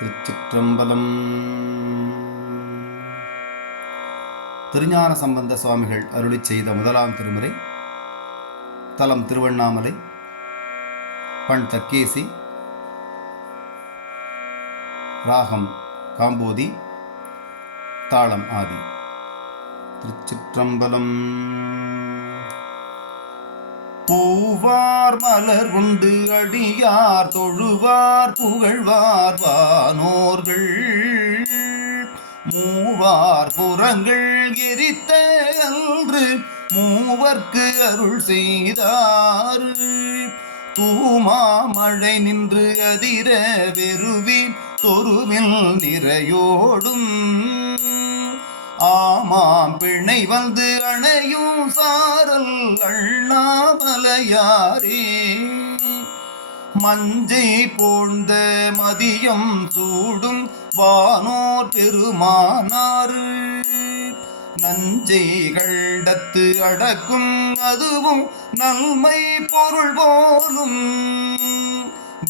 திருச்சிற்றம்பலம். திருஞான சம்பந்த சுவாமிகள் அருளிச் செய்த முதலாம் திருமுறை. தலம் திருவண்ணாமலை, பண் தக்கேசி, ராகம் காம்போதி, தாளம் ஆதி. திருச்சிற்றம்பலம். பூவார் மலர் கொண்டு அடியார் தொழுவார் புகழ்வார் வானோர்கள், மூவார் புறங்கள் எரித்த அன்று மூவர்க்கு அருள் செய்தார். தூமாமழை நின்று அதிர வெறுவின் தொருவில் நிறையோடும், ஆமாம் பிணை வந்து அணையும் சாரல் அண்ணாமலையாரே. மஞ்சை போழ்ந்த மதியம் சூடும் வானோர் பெருமானாறு, நஞ்சை கண்டத்து அடக்கும் அதுவும் நன்மை பொருள் போலும்.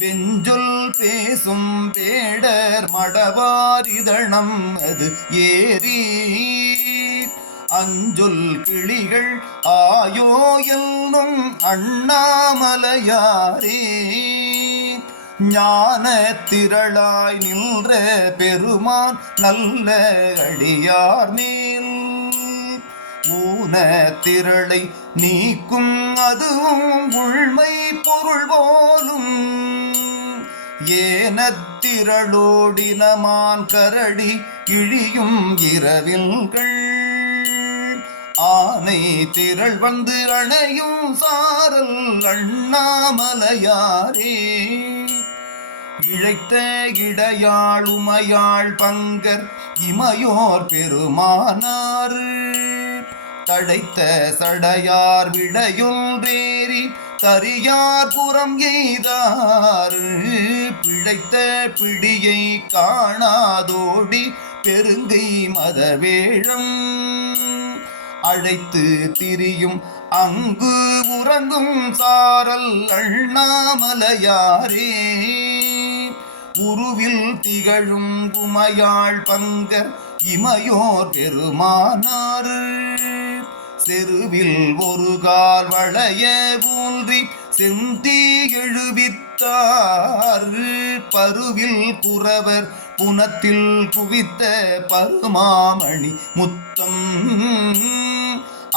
வெஞ்சொல் பேசும் வேடர் மடவார் இதழம் அது ஏறி, அஞ்சொல் கிளிகள் ஆயோ என்னும் அண்ணாமலையாரே. ஞான திரளாய் நின்ற பெருமான் நல்ல அடியார் மேல், ஊன திரளை நீக்கும் அதுவும் உள்மை பொருள் போலும். ஏனத்திரளோடினமான் கரடி இழியும் இரவில்கள், ஆனை திரள் வந்து அணையும் சாரல் அண்ணாமலையாரே. இழைத்த இடையாளுமையாள் பங்கர் இமையோர் பெருமானாறு, தழைத்த சடையார் விடையொன்றேறி தரியார் புறம் எய்தாறு. பிழைத்த பிடியை காணாதோடி பெருங்கை மதவேழம், அழைத்து திரியும் அங்கு உறங்கும் சாரல் அண்ணாமலையாரே. உருவில் திகழும் குமையாள் பங்கர் இமையோர் பெருமானாறு, செருவில் ஒரு கால் வளைய ஊன்றி செந்தி எழுவித்தார். பருவில் குறவர் புனத்தில் குவித்த பருமாமணி முத்தம்,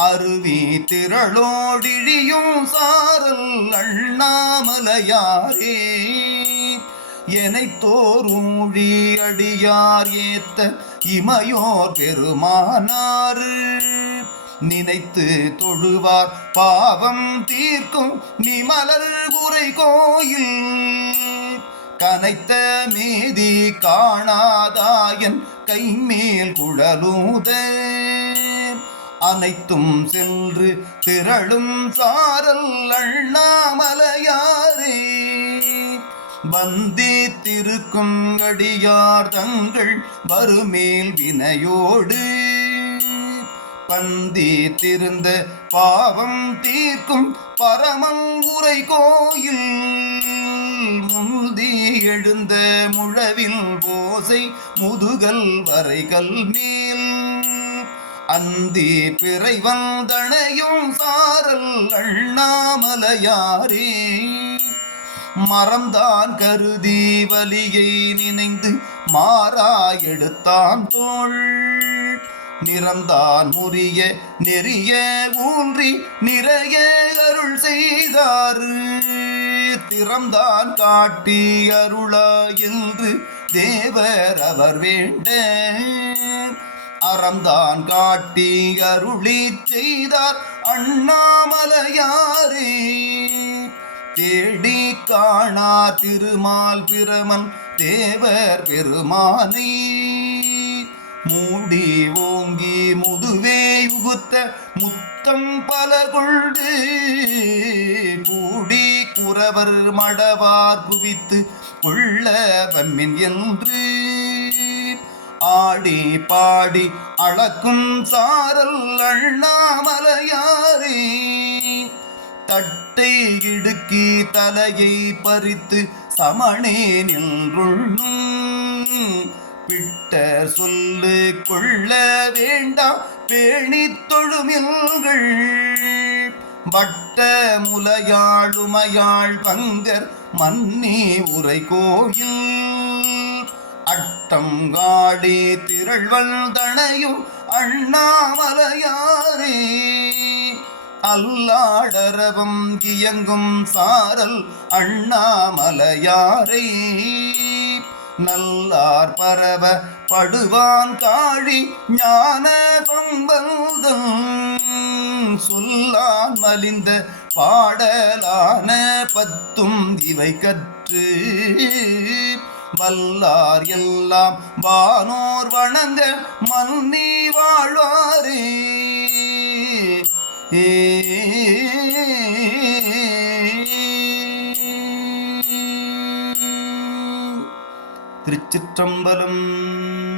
அருவி திரளோடிழியும் சாரல் அண்ணாமலையாரே. எனைத்தோரூழி அடியார் ஏத்த இமையோர் பெருமானாறு, நினைத்து தொழுவார் பாவம் தீர்க்கும் நிமலர் உரை கோயில். கனைத்த மேதி காணாதாயன் கைமேல் குழலூத, அனைத்தும் சென்று திரளும் சாரல் அண்ணாமலையாரே. வந்தி திருக்கும் அடியார் தங்கள் வருமேல் வினையோடு, பந்தி திருந்த பாவம் தீர்க்கும் பரமன் உரை கோயில். முந்தி எழுந்த முழவில் ஓசை முதுகல் வரைகள் மேல், அந்தி பிறை வந்தணையும் சாரல் அண்ணாமலையாரே. மறந்தான் கருதி வலியை நினைந்து மாறா எடுத்தான் தோள், நிறந்தான் முறிய நெறிய ஊன்றி நிறைய அருள் செய்தாரு. திறம்தான் காட்டி அருளா என்று தேவர் அவர் வேண்ட, அறம்தான் காட்டி அருளி செய்தார் அண்ணாமலையாரே. தேடி காணா திருமால் பிரமன் தேவர் பெருமானை, மூடி ஓங்கி முதுவே உகுத்த முத்தம் பல கொண்டு, கூடி குறவர் மடவார் குவித்து கொள்ள வம்மின் என்று, ஆடி பாடி அளக்கும் சாரல் அண்ணாமலையாரே. தட்டை இடுக்கி தலையை பறித்து சமணே நின்றுள்ளும் பிட்ட சொல்லு கொள்ள வேண்டாம் பேணித் தொழுமில்கள் வட்ட முலையாளுமையாள் பங்கர் மன்னி உரை கோயில் அட்டம் காடி திரள்வள் தனையும் அண்ணாமலையாரே அல்லாடரவம் இயங்கும் சாரல் அண்ணாமலையாரை நல்லார் பரவ படுவான் காழி ஞான பம்பல்தம் சொல்லான் மலிந்த பாடலான பத்தும் இவை கற்று வல்லார் எல்லாம் வானோர் வணங்க மன்னி வாழ்வாரே. திருச்சிற்றம்பலம்.